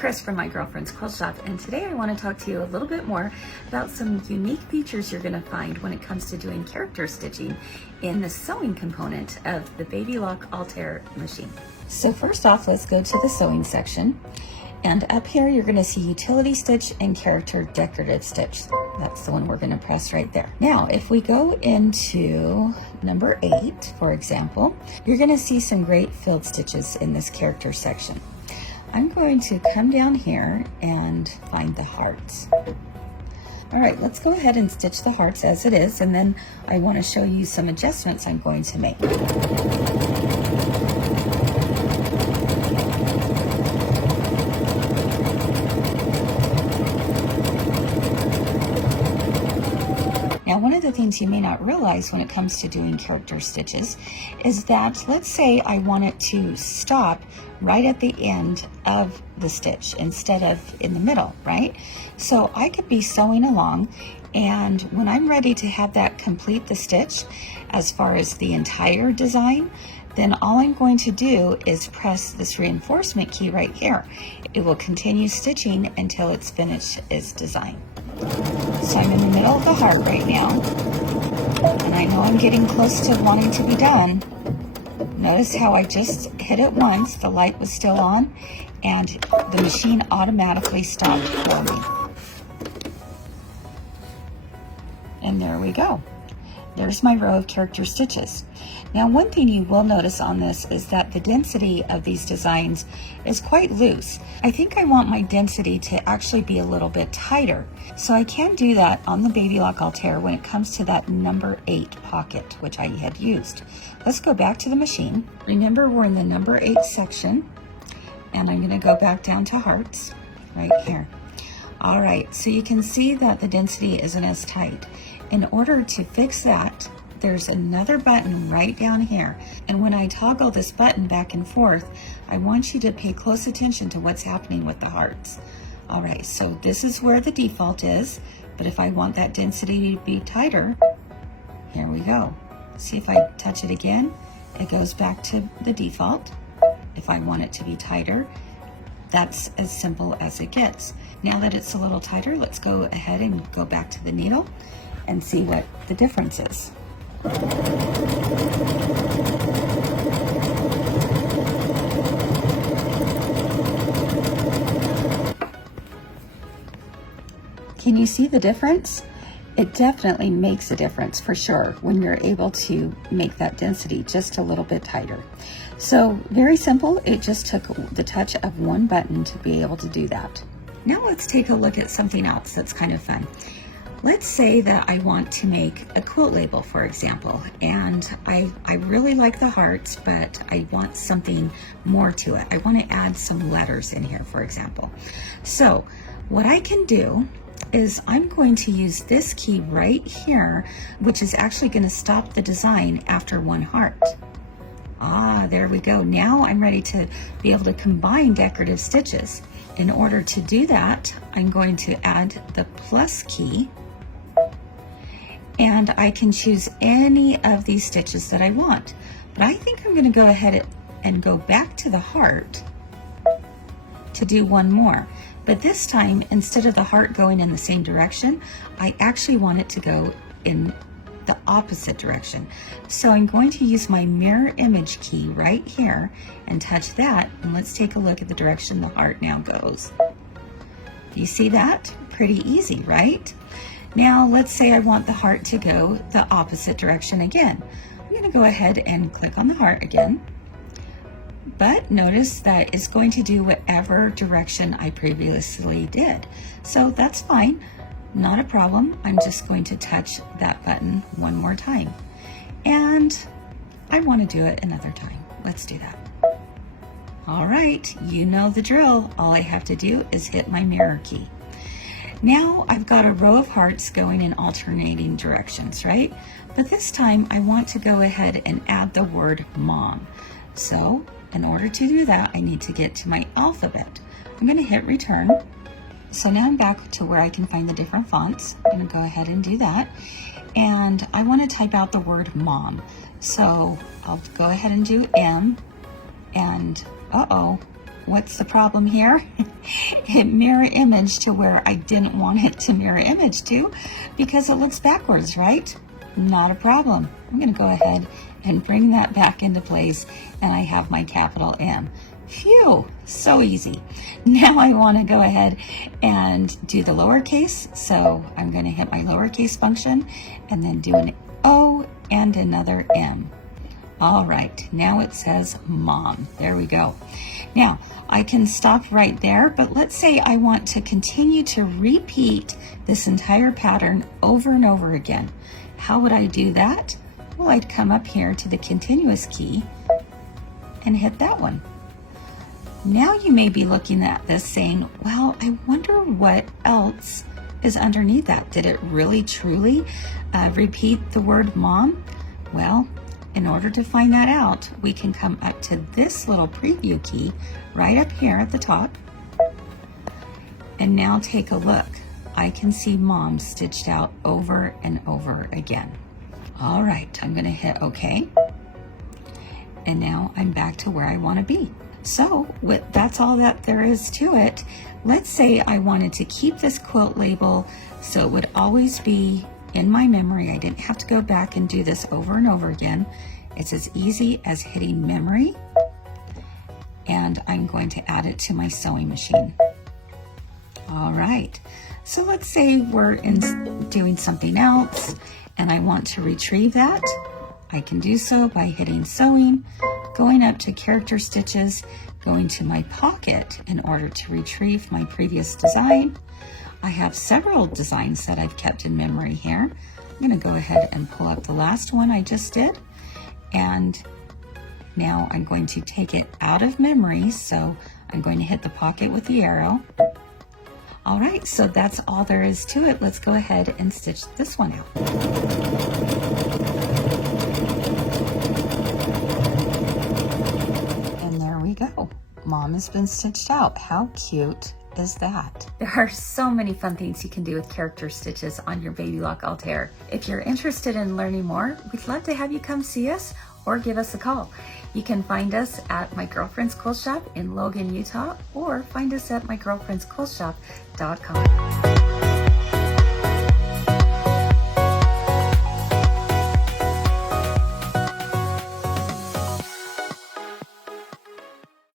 Kris from My Girlfriend's Quilt Shop, and today I want to talk to you a little bit more about some unique features you're going to find when it comes to doing character stitching in the sewing component of the Baby Lock Altair machine. So first off, let's go to the sewing section. And up here, you're going to see utility stitch and character decorative stitch. That's the one we're going to press right there. Now, if we go into number 8, for example, you're going to see some great filled stitches in this character section. I'm going to come down here and find the hearts. All right, let's go ahead and stitch the hearts as it is, and then I want to show you some adjustments I'm going to make. Now, one of the things you may not realize when it comes to doing character stitches is that, let's say I want it to stop right at the end of the stitch instead of in the middle, right? So I could be sewing along, and when I'm ready to have that complete the stitch as far as the entire design, then all I'm going to do is press this reinforcement key right here. It will continue stitching until it's finished its design. So I'm in the middle of the heart right now, and I know I'm getting close to wanting to be done. Notice how I just hit it once, the light was still on, and the machine automatically stopped for me. And there we go. There's my row of character stitches. Now, one thing you will notice on this is that the density of these designs is quite loose. I think I want my density to actually be a little bit tighter. So I can do that on the Baby Lock Altair when it comes to that number 8 pocket, which I had used. Let's go back to the machine. Remember, we're in the number 8 section, and I'm going to go back down to hearts right here. All right, so you can see that the density isn't as tight. In order to fix that, there's another button right down here. And when I toggle this button back and forth, I want you to pay close attention to what's happening with the hearts. All right, so this is where the default is, but if I want that density to be tighter, here we go. See, if I touch it again, it goes back to the default. If I want it to be tighter, that's as simple as it gets. Now that it's a little tighter, let's go ahead and go back to the needle and see what the difference is. Can you see the difference? It definitely makes a difference for sure when you're able to make that density just a little bit tighter. So very simple, it just took the touch of one button to be able to do that. Now let's take a look at something else that's kind of fun. Let's say that I want to make a quilt label, for example, and I really like the hearts, but I want something more to it. I want to add some letters in here, for example. So what I can do is I'm going to use this key right here, which is actually going to stop the design after one heart. Ah, there we go. Now I'm ready to be able to combine decorative stitches. In order to do that, I'm going to add the plus key, and I can choose any of these stitches that I want. But I think I'm going to go ahead and go back to the heart to do one more. But this time, instead of the heart going in the same direction, I actually want it to go in the opposite direction. So I'm going to use my mirror image key right here and touch that, and let's take a look at the direction the heart now goes. You see that? Pretty easy, right? Now let's say I want the heart to go the opposite direction again. I'm going to go ahead and click on the heart again, but notice that it's going to do whatever direction I previously did. So that's fine. Not a problem. I'm just going to touch that button one more time. And I want to do it another time. Let's do that. All right, you know the drill. All I have to do is hit my mirror key. Now I've got a row of hearts going in alternating directions, right? But this time I want to go ahead and add the word mom. So in order to do that, I need to get to my alphabet. I'm going to hit return. So now I'm back to where I can find the different fonts. I'm going to go ahead and do that. And I want to type out the word mom. So I'll go ahead and do M, and what's the problem here? It mirror image to where I didn't want it to mirror image to, because it looks backwards, right? Not a problem. I'm going to go ahead and bring that back into place, and I have my capital M. Phew, so easy. Now I want to go ahead and do the lowercase. So I'm going to hit my lowercase function and then do an O and another M. All right, now it says mom. There we go. Now I can stop right there, but let's say I want to continue to repeat this entire pattern over and over again. How would I do that? Well, I'd come up here to the continuous key and hit that one. Now you may be looking at this saying, well, I wonder what else is underneath that. Did it really truly repeat the word mom? Well, in order to find that out, we can come up to this little preview key right up here at the top. And now take a look. I can see mom stitched out over and over again. All right, I'm gonna hit OK. And now I'm back to where I wanna be. So that's all that there is to it. Let's say I wanted to keep this quilt label so it would always be in my memory. I didn't have to go back and do this over and over again. It's as easy as hitting memory, and I'm going to add it to my sewing machine. All right, so let's say we're doing something else and I want to retrieve that. I can do so by hitting sewing, going up to character stitches, going to my pocket in order to retrieve my previous design. I have several designs that I've kept in memory here. I'm going to go ahead and pull up the last one I just did, and now I'm going to take it out of memory, so I'm going to hit the pocket with the arrow. All right, so that's all there is to it. Let's go ahead and stitch this one out. And there we go. Mom has been stitched out. How cute is that? There are so many fun things you can do with character stitches on your Baby Lock Altair. If you're interested in learning more, we'd love to have you come see us or give us a call. You can find us at My Girlfriend's Quilt Shop in Logan, Utah, or find us at mygirlfriendsquiltshop.com.